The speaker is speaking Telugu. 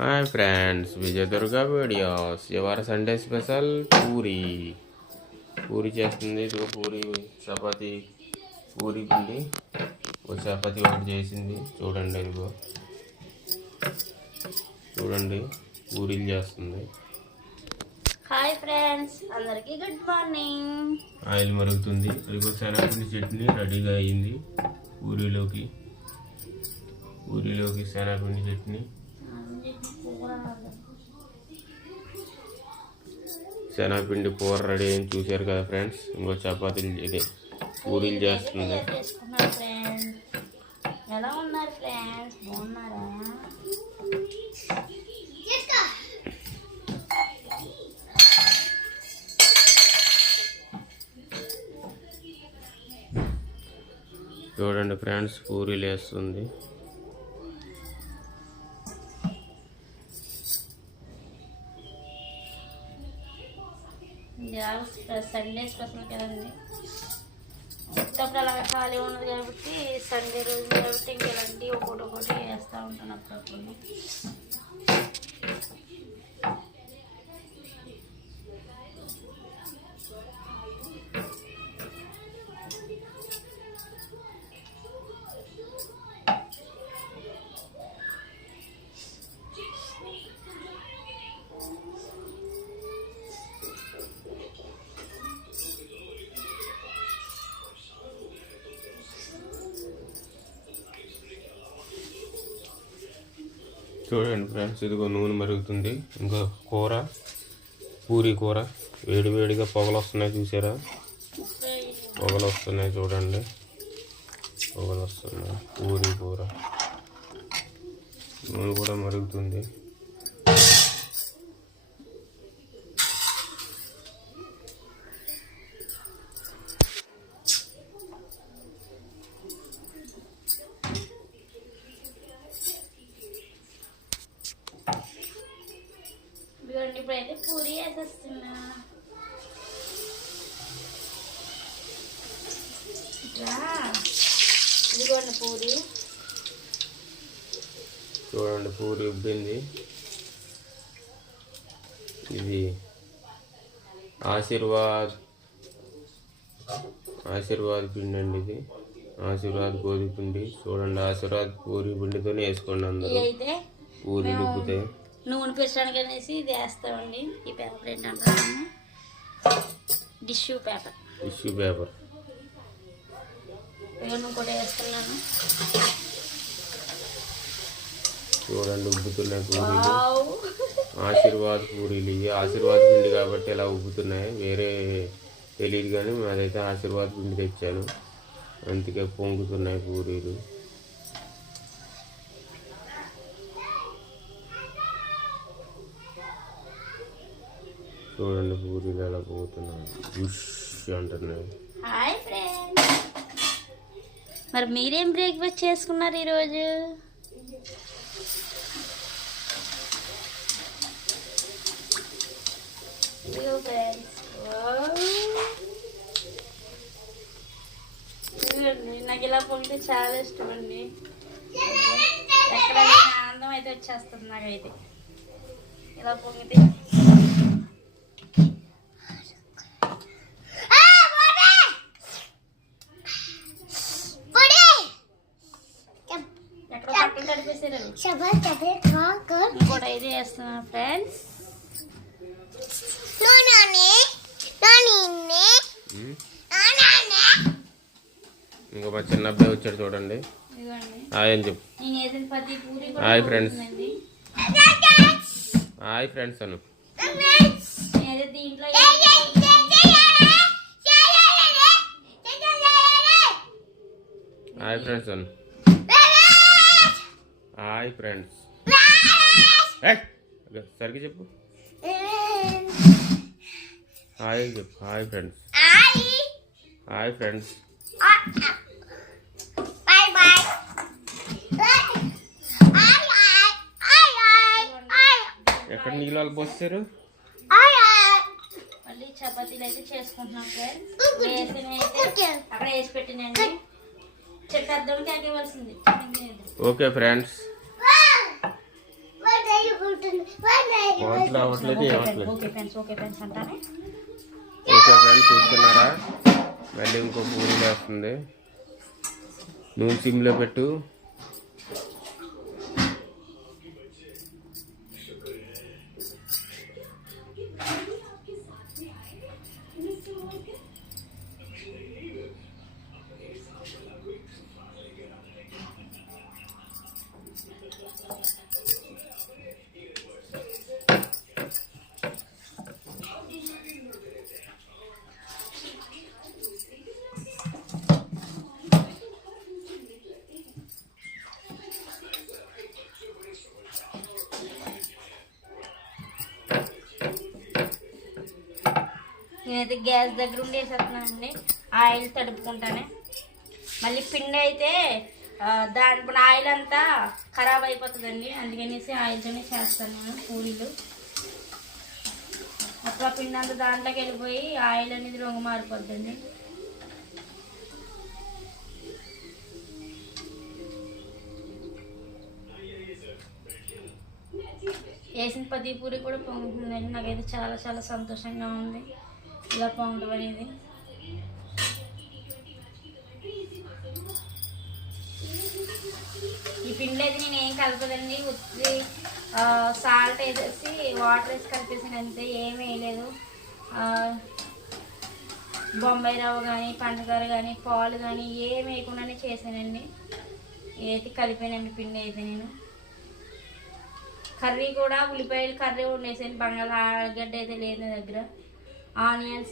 Hi friends, Vijayadurga videos. ఇవాళ సండే స్పెషల్ పూరి చేస్తుంది. ఇదిగో పూరి చపాతి, పూరి పిండి ఒక చపాతి ఒకటి చేసింది. చూడండి, ఇదిగో చూడండి పూరీలు చేస్తుంది. హాయ్ ఫ్రెండ్స్, అందరికీ గుడ్ మార్నింగ్. ఆయిల్ మరుగుతుంది. ఇదిగో శనగపిండి చట్నీ రెడీగా అయ్యింది. పూరీలోకి శనగపిండి చట్నీ, శనగపిండి కూర రెడీ అయింది. చూశారు కదా ఫ్రెండ్స్. ఇంకో చపాతీలు ఇది పూరీలు చేస్తుంది. ఎలా ఉన్నారు ఫ్రెండ్స్? బాగున్నారా? చూడండి ఫ్రెండ్స్, పూరీలు వేస్తుంది. సండే స్పెషల్ కదండి. అప్పుడప్పుడు అలాగే ఖాళీ ఉన్నది కాబట్టి సండే రోజు కాబట్టి ఇంక ఇలాంటి ఒకటి వేస్తూ ఉంటాను అప్పుడప్పుడు. చూడండి ఫ్రెండ్స్, ఇదిగో నూనె మరుగుతుంది. ఇంకా కూర, పూరీ కూర వేడివేడిగా పొగలు వస్తున్నాయి. చూసారా? పొగలు వస్తున్నాయి, చూడండి పొగలు వస్తున్నాయి. పూరీ కూర నూనె కూడా మరుగుతుంది. ఇప్పుడైతే పూరి వేసేస్తున్నా. ఇదిగోండి పూరి. చూడండి పూరి ఉబ్బింది. ఇది ఆశీర్వాద్ పిండి అండి. ఇది ఆశీర్వాద్ గోధుమ పిండి. చూడండి, ఆశీర్వాద్ పూరి పిండితోనే వేసుకోండి అందరూ. అయితే పూరీలు ఉబ్బుతాయి. నూనె పెంచడానికి అనేసి ఇది వేస్తామండి. ఈ పేపర్ ఏంటంటే టిష్యూ పేపర్. నూనె కూడా వేస్తున్నాను. చూడండి, ఉబ్బుతున్నాయి పూరీలు. ఆశీర్వాద్ పూరీలు. ఇవి ఆశీర్వాద్ పిండి కాబట్టి ఇలా ఉబ్బుతున్నాయి. వేరే తెలియదు కానీ అదైతే ఆశీర్వాద్ పిండి తెచ్చాను, అందుకే పొంగుతున్నాయి పూరీలు. చూడండి పూరీలు ఎలా పొంగుతున్నాయి, బుష్ అంటున్నాయి. హాయ్ ఫ్రెండ్స్, మరి మీరేం బ్రేక్ఫాస్ట్ చేసుకున్నారు ఈరోజు? నాకు ఇలా పొంగితే చాలా ఇష్టం అండి. ఎక్కడ ఆనందం అయితే వచ్చేస్తుంది నాకైతే ఇలా పొంగితే. ఇంకోటి అయితే వేస్తున్నాను ఫ్రెండ్స్. ఇంకో మా చిన్న అబ్బాయి వచ్చాడు, చూడండి. హాయ్ అని చెప్పు. Hi friends. హాయ్ ఫ్రెండ్స్ అను. దీంట్లో హాయ్ ఫ్రెండ్స్ అను. Hi friends. సరిగ్గా చెప్పు. హాయ్ అని చెప్పు. Hi friends. Hi friends. ఎక్కడ నీళ్ళు వాళ్ళు పోస్తారు? మళ్ళీ చపాతీలు అయితే చేసుకుంటున్నాం ఫ్రెండ్స్. అయితే అక్కడ వేసి పెట్టినండి. చెప్పేద్దాం, కేకేవలసింది. Okay friends. వాయిస్ రావట్లేదు, ఏమట్లేదు. ఓకే ఫ్రెండ్స్ అంటానే. ఓకే ఫ్రెండ్స్, చూస్తున్నారా మళ్ళీ ఇంకో పూరి వేస్తుంది. నూనె సిమ్లో పెట్టు. నేనైతే గ్యాస్ దగ్గర ఉండి వేసేస్తున్నానండి. ఆయిల్ తడుపుకుంటానే. మళ్ళీ పిండి అయితే దాని ఆయిల్ అంతా ఖరాబ్ అయిపోతుందండి, అందుకనేసి ఆయిల్తోనే చేస్తాను నేను పూరీలు. అట్లా పిండి అంతా దాంట్లోకి వెళ్ళిపోయి ఆయిల్ అనేది రంగు మారిపోద్దండి. వేసిన ప్రతి పూరి కూడా పొంగుతుందండి. నాకైతే చాలా చాలా సంతోషంగా ఉంది ఇలా పొంగడం అనేది. ఈ పిండి అయితే నేను ఏం కలపదండి, ఉత్తి సాల్ట్ వేసేసి వాటర్ వేసి కలిపేసాను అంతే, ఏమి వేయలేదు. బొంబాయి రవ్వ కానీ పంచదార కానీ పాలు కానీ ఏమి వేయకుండానే చేశానండి. ఏదైతే కలిపానండి పిండి అయితే నేను. కర్రీ కూడా ఉల్లిపాయలు కర్రీ వండేసాను, బంగాళాగడ్డ అయితే లేదు నా దగ్గర. ఆనియన్స్